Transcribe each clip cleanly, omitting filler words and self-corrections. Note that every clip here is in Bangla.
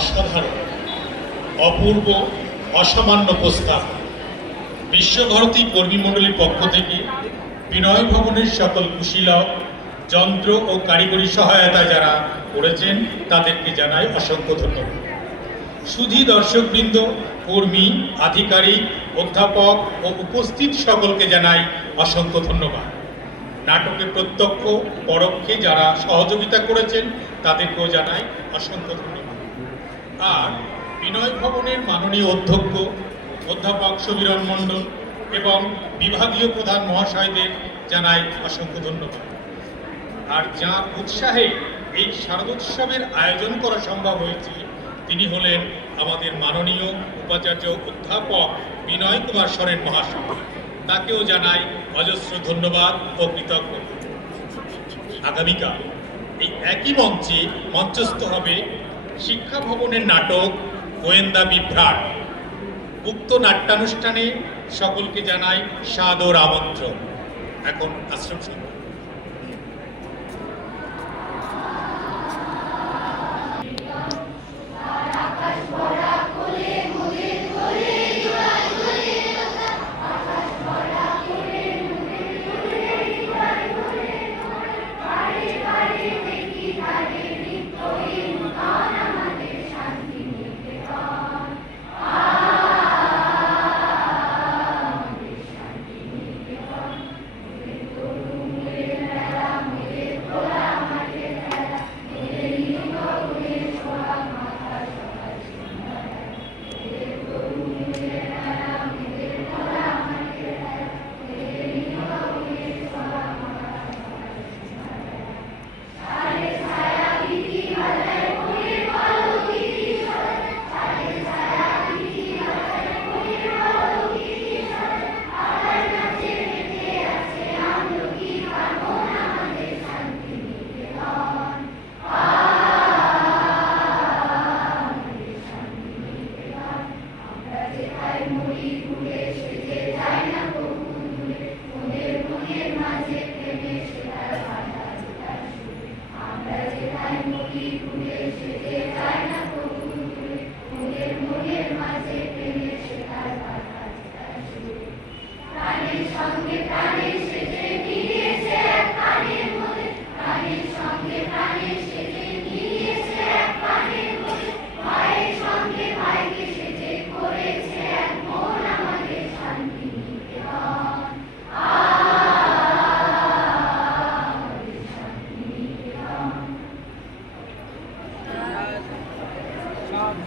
অসাধারণ, অপূর্ব, অসামান্য প্রস্তাব। বিশ্বভারতী কর্মীমণ্ডলীর পক্ষ থেকে বিনয় ভবনের সকল কুশীলক, যন্ত্র ও কারিগরি সহায়তা যারা করেছেন তাদেরকে জানাই অসংখ্য ধন্যবাদ। সুধী দর্শকবৃন্দ, কর্মী, আধিকারিক, অধ্যাপক ও উপস্থিত সকলকে জানাই অসংখ্য ধন্যবাদ। নাটকে প্রত্যক্ষ পরোক্ষে যারা সহযোগিতা করেছেন তাদেরকেও জানাই অসংখ্য ধন্যবাদ। আর বিনয় ভবনের মাননীয় অধ্যক্ষ অধ্যাপক সমীরণ মণ্ডল এবং বিভাগীয় প্রধান মহাশয়দের জানাই অসংখ্য ধন্যবাদ। আর যার উৎসাহে এই শারদোৎসবের আয়োজন করা সম্ভব হয়েছে তিনি হলেন আমাদের মাননীয় উপাচার্য অধ্যাপক বিনয় কুমার সরেন মহাশয়। তাকেও জানাই অজস্র ধন্যবাদ ও কৃতজ্ঞতা। আগামীকাল এই একই মঞ্চে মঞ্চস্থ হবে শিক্ষা ভবনের নাটক গোয়েন্দা বিভ্রাট। উক্ত নাট্যানুষ্ঠানে সকলকে জানাই সাদর আমন্ত্রণ। এখন আশ্রম সংবাদ।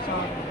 Sağ